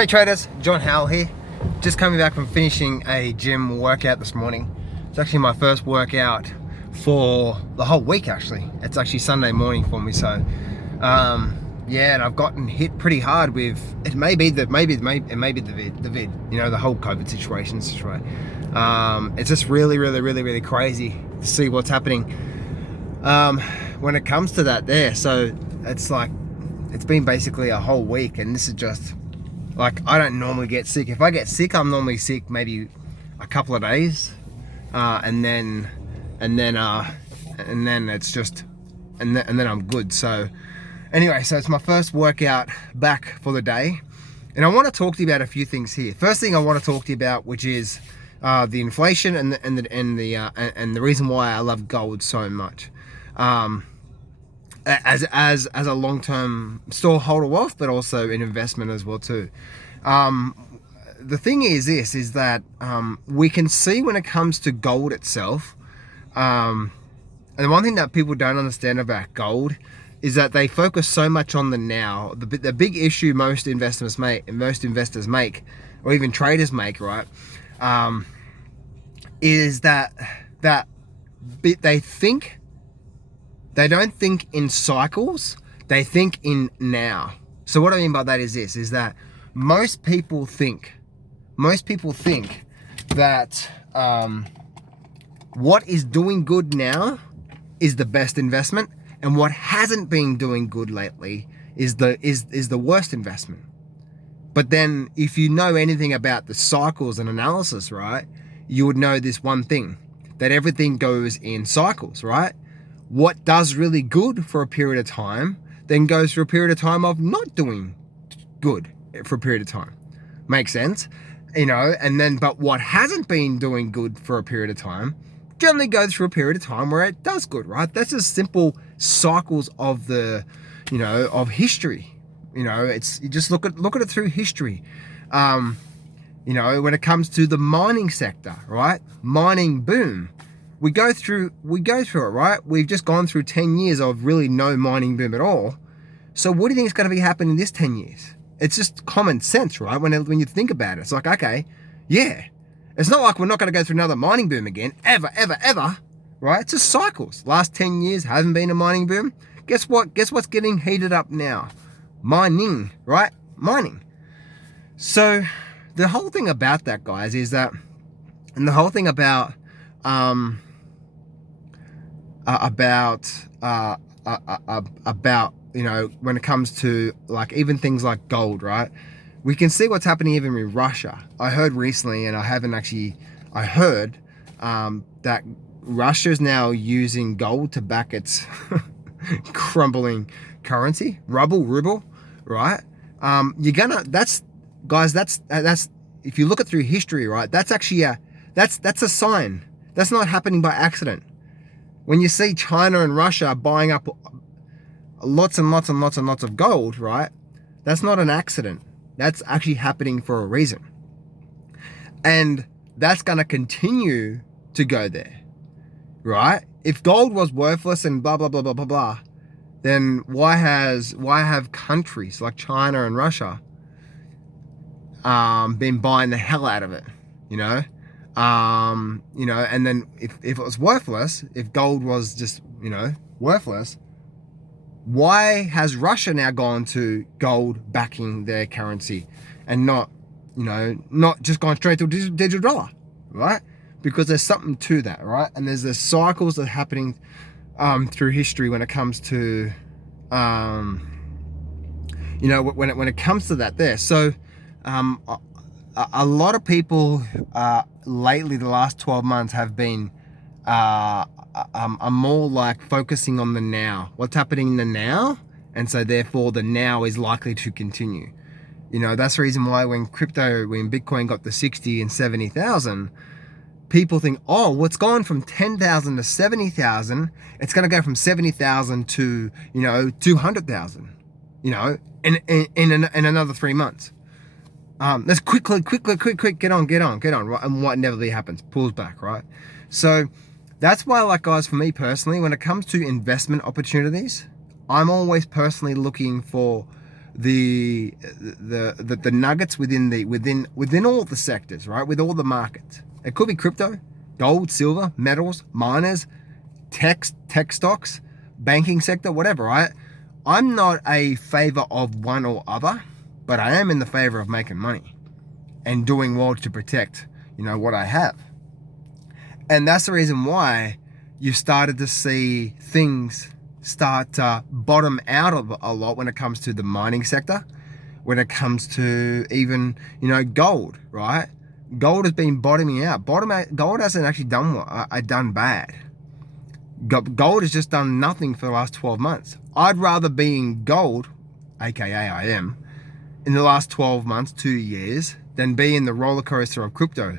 Hey traders, John Howell here. Just coming back from finishing a gym workout this morning. It's actually my first workout for the whole week actually. It's actually Sunday morning for me, so yeah, and I've gotten hit pretty hard with, it may be the vid, you know, the whole COVID situation. It's just really crazy to see what's happening when it comes to that there. So it's like, it's been basically a whole week, and this is just like, I don't normally get sick. If I get sick, I'm normally sick maybe a couple of days, and then it's just, and then I'm good. So anyway, so it's my first workout back for the day, and I want to talk to you about a few things here. First thing I want to talk to you about, which is the inflation and the reason why I love gold so much. As a long-term storeholder wealth, but also an investment as well too. The thing is this, is that we can see when it comes to gold itself, and the one thing that people don't understand about gold is that they focus so much on the now. The big issue most investors make, or even traders make, right, is that they don't think in cycles, they think in now. So what I mean by that is this, is that most people think that what is doing good now is the best investment, and what hasn't been doing good lately is the worst investment. But then if you know anything about the cycles and analysis, right, you would know this one thing, that everything goes in cycles, right? What does really good for a period of time then goes through a period of time of not doing good for a period of time. Makes sense? You know, and then, but what hasn't been doing good for a period of time generally goes through a period of time where it does good, right? That's just simple cycles of the, you know, of history. You know, it's, you just look at it through history. You know, when it comes to the mining sector, right? Mining boom. We go through it, right? We've just gone through 10 years of really no mining boom at all. So what do you think is going to be happening in this 10 years? It's just common sense, right? When you think about it, it's like, okay, yeah. It's not like we're not going to go through another mining boom again, ever, right? It's just cycles. Last 10 years hasn't been a mining boom. Guess what? Guess what's getting heated up now? Mining, right? Mining. So the whole thing about that, guys, is that, and the whole thing about you know, when it comes to like even things like gold, right? We can see what's happening even in Russia. I heard recently, and I heard that Russia's now using gold to back its crumbling currency, ruble, right? That's if you look at through history, right? That's actually that's a sign. That's not happening by accident. When you see China and Russia buying up lots of gold, right? That's not an accident. That's actually happening for a reason. And that's going to continue to go there, right? If gold was worthless and blah, blah, blah, blah, blah, blah, then why have countries like China and Russia been buying the hell out of it, you know? You know, and then if it was worthless, if gold was just, you know, worthless, why has Russia now gone to gold backing their currency and not, you know, not just gone straight to a digital dollar, right? Because there's something to that, right? And there's the cycles that are happening through history when it comes to, you know, when it comes to that there. So a lot of people lately, the last 12 months, have been are more like focusing on the now, what's happening in the now, and so therefore the now is likely to continue. You know, that's the reason why when Bitcoin got to 60 and 70,000, people think, oh, well, it's gone from 10,000 to 70,000. It's going to go from 70,000 to, you know, 200,000, you know, in another 3 months. Let's quick, get on, right? And what inevitably happens, pulls back, right? So that's why, like, guys, for me personally, when it comes to investment opportunities, I'm always personally looking for the nuggets within all the sectors, right? With all the markets. It could be crypto, gold, silver, metals, miners, tech stocks, banking sector, whatever, right? I'm not a favor of one or other, but I am in the favor of making money and doing well to protect, what I have. And that's the reason why you started to see things start to bottom out of a lot when it comes to the mining sector, when it comes to even, gold, right? Gold has been bottoming out. Gold hasn't actually done bad. Gold has just done nothing for the last 12 months. I'd rather be in gold, aka I am, in the last 12 months, 2 years, than be in the roller coaster of crypto.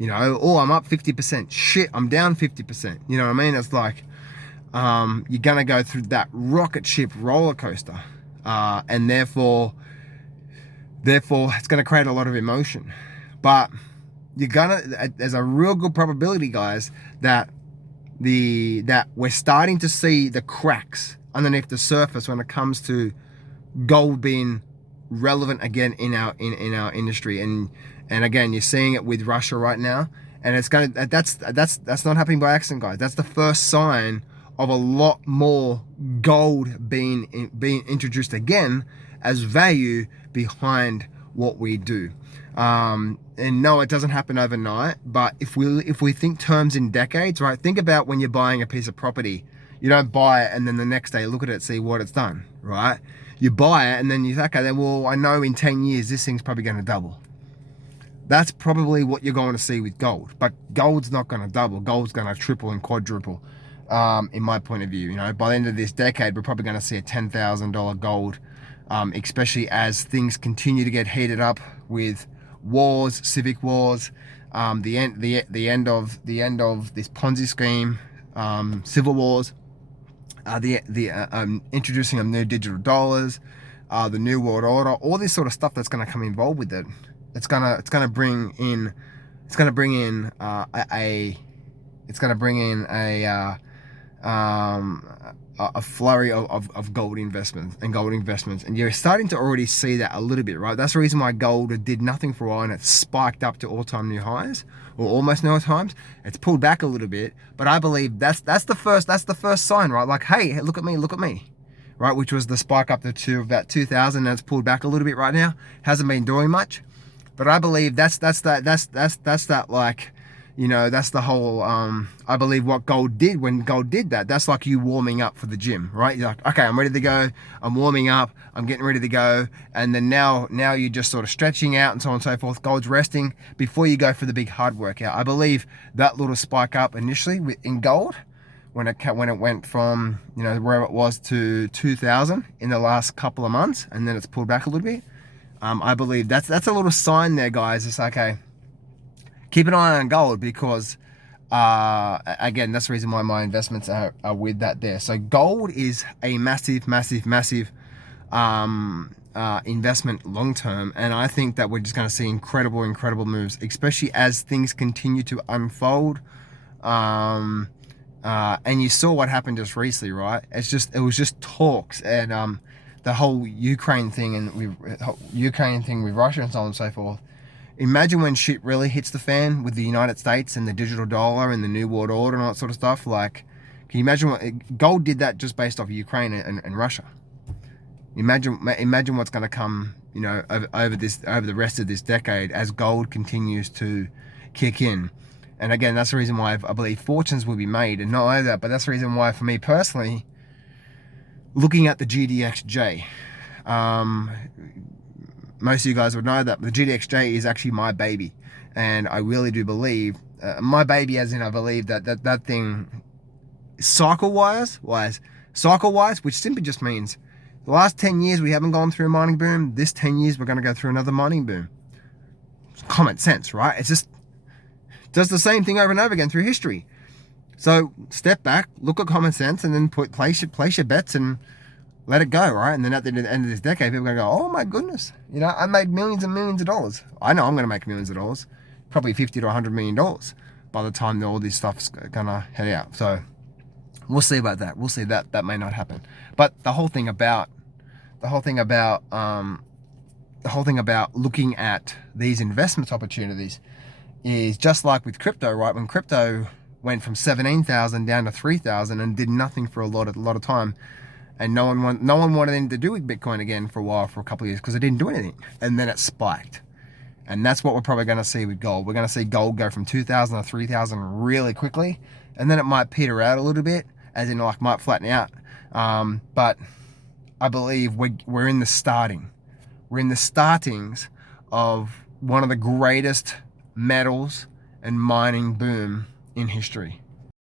I'm up 50%. Shit, I'm down 50%. You know what I mean? It's like you're gonna go through that rocket ship roller coaster, and therefore it's gonna create a lot of emotion. But there's a real good probability, guys, that we're starting to see the cracks underneath the surface when it comes to gold being relevant again in our industry. And again, you're seeing it with Russia right now, and that's not happening by accident, guys. That's the first sign of a lot more gold being introduced again as value behind what we do. And no, it doesn't happen overnight, but if we think terms in decades, right? Think about when you're buying a piece of property. You don't buy it and then the next day look at it, see what it's done, right? You buy it and then you think, okay, then, well, I know in 10 years this thing's probably going to double. That's probably what you're going to see with gold, but gold's not going to double. Gold's going to triple and quadruple, in my point of view. By the end of this decade, we're probably going to see a $10,000 gold, especially as things continue to get heated up with wars, civic wars, the end of this Ponzi scheme, civil wars, the introducing of new digital dollars, the new world order, all this sort of stuff that's going to come involved with it. It's gonna bring in a flurry of gold investments, and you're starting to already see that a little bit, right? That's the reason why gold did nothing for a while and it spiked up to all-time new highs, or almost new highs. It's pulled back a little bit, but I believe that's the first sign, right? Like, hey, look at me, right? Which was the spike up to about 2000, and it's pulled back a little bit right now. Hasn't been doing much, but I believe that's that like. That's the whole, I believe what gold did when gold did that. That's like you warming up for the gym, right? You're like, okay, I'm ready to go. I'm warming up. I'm getting ready to go. And then now you're just sort of stretching out and so on and so forth. Gold's resting before you go for the big hard workout. I believe that little spike up initially in gold, when it went from, where it was to 2000 in the last couple of months, and then it's pulled back a little bit. I believe that's a little sign there, guys. It's like, okay, keep an eye on gold, because again, that's the reason why my investments are with that there. So gold is a massive investment long term, and I think that we're just going to see incredible moves, especially as things continue to unfold. And you saw what happened just recently, right? It was just talks, and the whole Ukraine thing with Russia and so on and so forth. Imagine when shit really hits the fan with the United States and the digital dollar and the new world order and all that sort of stuff. Like, can you imagine gold did that just based off Ukraine and Russia? Imagine what's going to come, over the rest of this decade as gold continues to kick in. And again, that's the reason why I believe fortunes will be made. And not only that, but that's the reason why, for me personally, looking at the GDXJ, most of you guys would know that the GDXJ is actually my baby, and I really do believe my baby, as in I believe that thing cycle-wise, which simply just means the last 10 years we haven't gone through a mining boom. This 10 years we're going to go through another mining boom. It's common sense, right? It's just does the same thing over and over again through history. So step back, look at common sense, and then place your bets and let it go, right? And then at the end of this decade, people are going to go, oh my goodness, I made millions and millions of dollars. I know I'm going to make millions of dollars, probably $50 to $100 million by the time all this stuff's going to head out. So we'll see about that. We'll see that may not happen. But the whole thing about the whole thing about looking at these investment opportunities is just like with crypto, right? When crypto went from 17,000 down to 3,000 and did nothing for a lot of time, and no one wanted anything to do with Bitcoin again for a while, for a couple of years, because it didn't do anything, and then it spiked. And that's what we're probably going to see with gold. We're going to see gold go from 2,000 to 3,000 really quickly, and then it might peter out a little bit, as in like might flatten out. But I believe we're in the starting. We're in the startings of one of the greatest metals and mining boom in history.